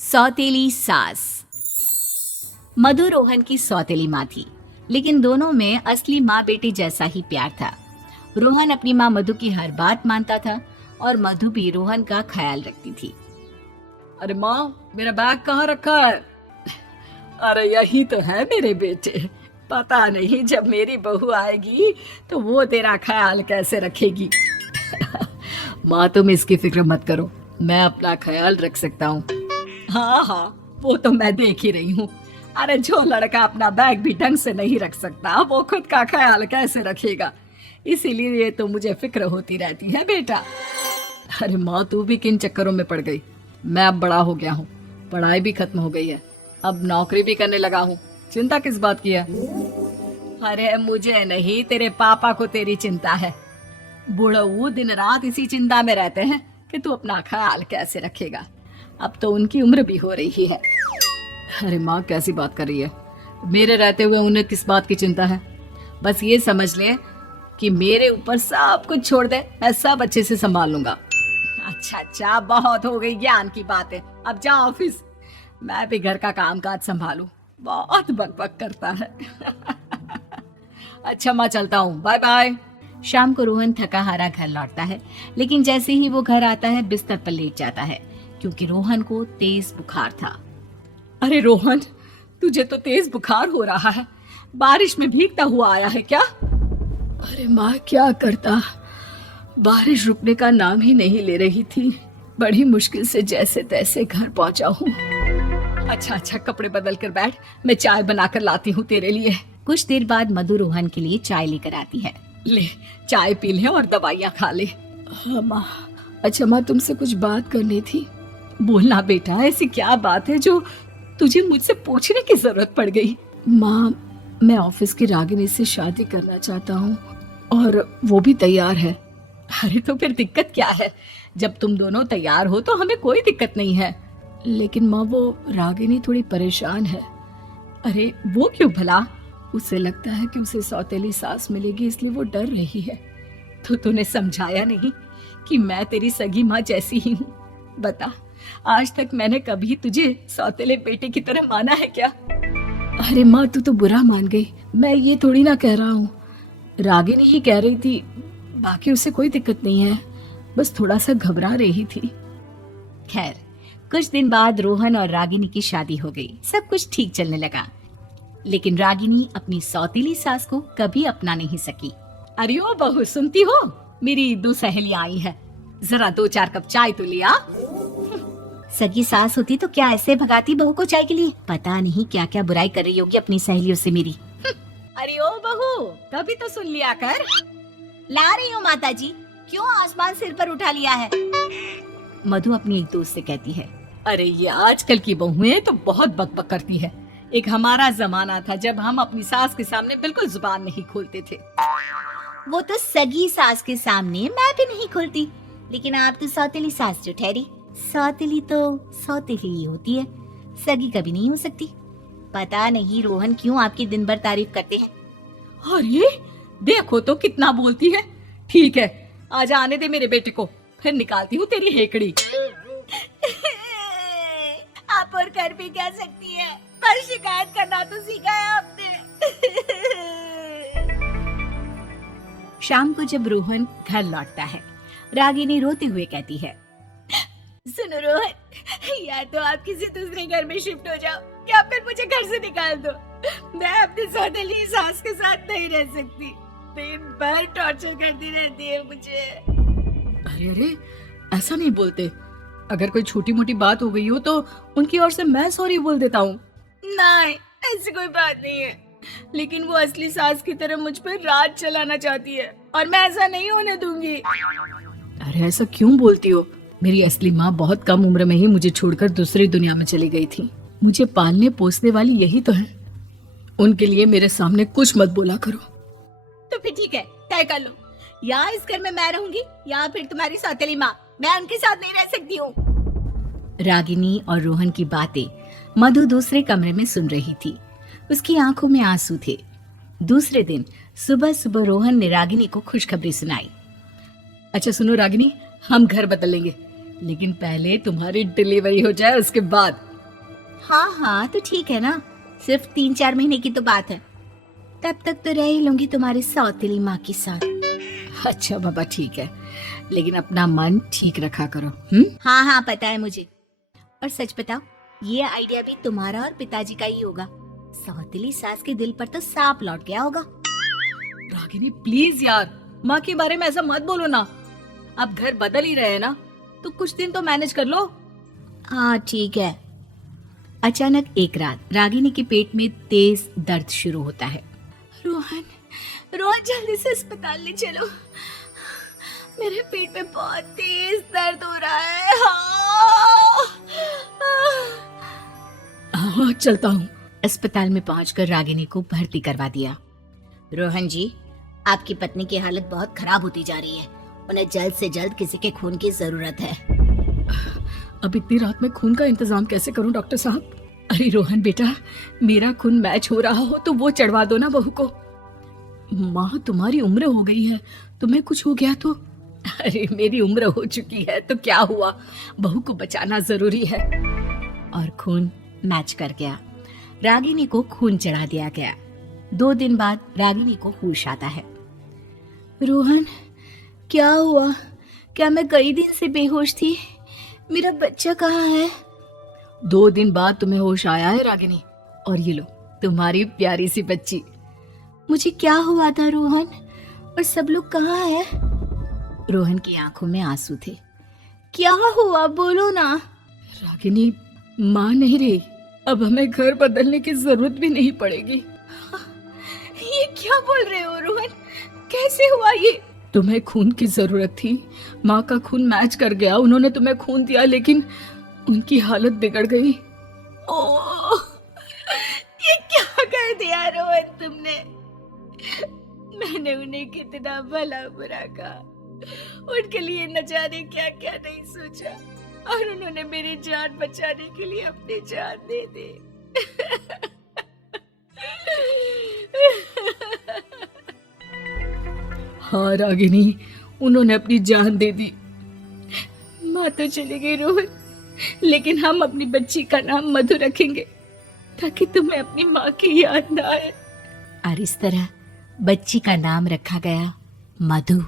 सौतेली सास। मधु रोहन की सौतेली माँ थी, लेकिन दोनों में असली माँ बेटी जैसा ही प्यार था। रोहन अपनी माँ मधु की हर बात मानता था और मधु भी रोहन का ख्याल रखती थी। अरे माँ, मेरा बैग कहाँ रखा है? अरे यही तो है मेरे बेटे। पता नहीं जब मेरी बहू आएगी तो वो तेरा ख्याल कैसे रखेगी। माँ, तुम इसकी फिक्र मत करो, मैं अपना ख्याल रख सकता हूँ। हाँ हाँ, वो तो मैं देख ही रही हूँ। अरे जो लड़का अपना बैग भी ढंग से नहीं रख सकता, वो खुद का ख्याल कैसे रखेगा? इसीलिए ये तो मुझे फिक्र होती रहती है बेटा। अरे माँ, तू भी किन चक्करों में पड़ गई? मैं अब बड़ा हो गया हूँ, पढ़ाई भी खत्म हो गई है, अब नौकरी भी करने लगा हूँ। चिंता किस बात की है? अरे मुझे नहीं, तेरे पापा को तेरी चिंता है। बूढ़ऊ दिन रात इसी चिंता में रहते हैं कि तू अपना ख्याल कैसे रखेगा। अब तो उनकी उम्र भी हो रही है। अरे माँ, कैसी बात कर रही है? मेरे रहते हुए उन्हें किस बात की चिंता है? बस ये समझ ले कि मेरे ऊपर सब कुछ छोड़ दे, मैं सब अच्छे से संभाल लूंगा। अच्छा, बहुत हो गई ज्ञान की बातें, अब जा ऑफिस। मैं भी घर का काम काज संभालू, बहुत बकबक करता है। अच्छा माँ, चलता हूँ, बाय बाय। शाम को रोहन थका हारा घर लौटता है, लेकिन जैसे ही वो घर आता है बिस्तर पर लेट जाता है, क्योंकि रोहन को तेज बुखार था। अरे रोहन, तुझे तो तेज बुखार हो रहा है, बारिश में भीगता हुआ आया है क्या? अरे माँ, क्या करता, बारिश रुकने का नाम ही नहीं ले रही थी। बड़ी मुश्किल से जैसे तैसे घर पहुंचा हूँ। अच्छा, कपड़े बदल कर बैठ, मैं चाय बनाकर लाती हूँ तेरे लिए। कुछ देर बाद मधु रोहन के लिए चाय लेकर आती है। ले, चाय पी ले और दवाइयाँ खा ले। हाँ माँ। अच्छा माँ, तुमसे कुछ बात करनी थी। बोलना बेटा, ऐसी क्या बात है जो तुझे मुझसे पूछने की जरूरत पड़ गई? माँ, मैं ऑफिस की रागिनी से शादी करना चाहता हूँ और वो भी तैयार है। अरे तो फिर दिक्कत क्या है? जब तुम दोनों तैयार हो तो हमें कोई दिक्कत नहीं है। लेकिन माँ, वो रागिनी थोड़ी परेशान है। अरे वो क्यों भला? उसे लगता है कि उसे सौतेली सास मिलेगी, इसलिए वो डर रही है। तो तूने समझाया नहीं कि मैं तेरी सगी माँ जैसी ही हूँ? बता, आज तक मैंने कभी तुझे सौतेले बेटे की तरह माना है क्या? अरे माँ, तू तो बुरा मान गई, मैं ये थोड़ी ना कह रहा हूँ। रागिनी ही कह रही थी, बाकी उसे कोई दिक्कत नहीं है, बस थोड़ा सा घबरा रही थी। खैर, कुछ दिन बाद रोहन और रागिनी की शादी हो गई, सब कुछ ठीक चलने लगा। लेकिन रागिनी अपनी सौतेली सास को कभी अपना नहीं सकी। अरे ओ बहू, सुनती हो? मेरी 2 सहेलियां आई है, जरा 2-4 कप चाय तो लिया। सगी सास होती तो क्या ऐसे भगाती बहू को चाय के लिए? पता नहीं क्या क्या बुराई कर रही होगी अपनी सहेलियों से मेरी। अरे ओ बहू, कभी तो सुन लिया कर। ला रही हूँ माता जी, क्यों आसमान सिर पर उठा लिया है? मधु अपनी एक दोस्त से कहती है। अरे ये आजकल की बहुएं तो बहुत बकबक करती है। एक हमारा जमाना था जब हम अपनी सास के सामने बिल्कुल जुबान नहीं खोलते थे। वो तो सगी सास के सामने मैं भी नहीं खोलती, लेकिन आप तो सौतेली सास जो ठहरी। सौतेली तो सौतेली ही होती है, सगी कभी नहीं हो सकती। पता नहीं रोहन क्यों आपकी दिन भर तारीफ करते हैं। अरे देखो तो कितना बोलती है। ठीक है, आज आने दे मेरे बेटे को, फिर निकालती हूँ तेरी हेकड़ी। आप और कर भी क्या सकती है, पर शिकायत करना तो सीखा है आपने। शाम को जब रोहन घर लौटता है, रागिनी रोते हुए कहती है, सुनो रोहन, या तो आप किसी दूसरे घर में शिफ्ट हो जाओ या फिर मुझे घर से निकाल दो। मैं अपनी सौतेली सास के साथ नहीं रह सकती, दिन भर टॉर्चर करती रहती है मुझे। अरे, ऐसा नहीं बोलते। अगर कोई छोटी मोटी बात हो गई हो तो उनकी ओर से मैं सॉरी बोल देता हूँ। नहीं, ऐसी कोई बात नहीं है, लेकिन वो असली सास की तरह मुझ पर राज चलाना चाहती है और मैं ऐसा नहीं होने दूंगी। अरे ऐसा क्यों बोलती हो? मेरी असली माँ बहुत कम उम्र में ही मुझे छोड़कर दूसरी दुनिया में चली गई थी। मुझे पालने पोसने वाली यही तो है। उनके लिए मेरे सामने कुछ मत बोला करो। तो फिर ठीक है, तय कर लो, या इस घर में मैं रहूंगी या फिर तुम्हारी सौतेली माँ। मैं उनके साथ नहीं रह सकती हूँ। रागिनी और रोहन की बातें मधु दूसरे कमरे में सुन रही थी। उसकी आंखों में आंसू थे। दूसरे दिन सुबह सुबह रोहन ने रागिनी को खुशखबरी सुनाई। अच्छा सुनो रागिनी, हम घर बदल लेंगे, लेकिन पहले तुम्हारी डिलीवरी हो जाए, उसके बाद। हाँ हाँ तो ठीक है ना, सिर्फ 3-4 महीने की तो बात है। तब तक तो रह ही लूंगी तुम्हारी सौतेली माँ के साथ। अच्छा बाबा ठीक है, लेकिन अपना मन ठीक रखा करो। हाँ हाँ पता है मुझे। और सच बताओ, ये आइडिया भी तुम्हारा और पिताजी का ही होगा। सौतेली सास के दिल पर तो सांप लौट गया होगा। रागिनी प्लीज यार, माँ के बारे में ऐसा मत बोलो ना। अब घर बदल ही रहे हैं ना, तो कुछ दिन तो मैनेज कर लो। हाँ ठीक है। अचानक एक रात रागिनी के पेट में तेज दर्द शुरू होता है। रोहन, रोहन जल्दी से अस्पताल ले चलो, मेरे पेट में बहुत तेज दर्द हो रहा है। हाँ चलता हूँ। अस्पताल में पहुंचकर रागिनी को भर्ती करवा दिया। रोहन जी, आपकी पत्नी की हालत बहुत खराब होती जा रही है, उन्हें जल्द से जल्द किसी के खून की जरूरत है। अब इतनी रात में खून का इंतजाम कैसे करूं डॉक्टर साहब? अरे रोहन बेटा, मेरा खून मैच हो रहा हो तो वो चढ़वा दो ना बहू को। माँ तुम्हारी उम्र हो गई है, तुम्हें कुछ हो गया तो? अरे मेरी उम्र हो चुकी है तो क्या हुआ, बहू को बचाना जरूरी है। और खून मैच कर गया। रागिनी को खून चढ़ा दिया गया। 2 दिन बाद रागिनी को होश आता है। रोहन, क्या हुआ? क्या मैं कई दिन से बेहोश थी? मेरा बच्चा कहाँ है? 2 दिन बाद तुम्हें होश आया है रागिनी, और ये लो तुम्हारी प्यारी सी बच्ची। मुझे क्या हुआ था रोहन? और सब लोग कहाँ हैं? रोहन की आंखों में आंसू थे। क्या हुआ, बोलो ना। रागिनी, माँ नहीं रही, अब हमें घर बदलने की जरूरत भी नहीं पड़ेगी। ये क्या बोल रहे हो रोहन? कैसे हुआ ये? तुम्हें खून की जरूरत थी, माँ का खून मैच कर गया, उन्होंने तुम्हें खून दिया, लेकिन उनकी हालत बिगड़ गई। ओह, ये क्या कर दिया रोहन तुमने? मैंने उन्हें कितना भला बुरा कहा, उनके लिए न जाने क्या क्या नहीं सोचा, और उन्होंने मेरी जान बचाने के लिए अपनी जान दे दी। हाँ रागिनी, उन्होंने अपनी जान दे दी। माँ तो चली गई रोहन, लेकिन हम अपनी बच्ची का नाम मधु रखेंगे, ताकि तुम्हें अपनी माँ की याद ना आए। और इस तरह बच्ची का नाम रखा गया मधु।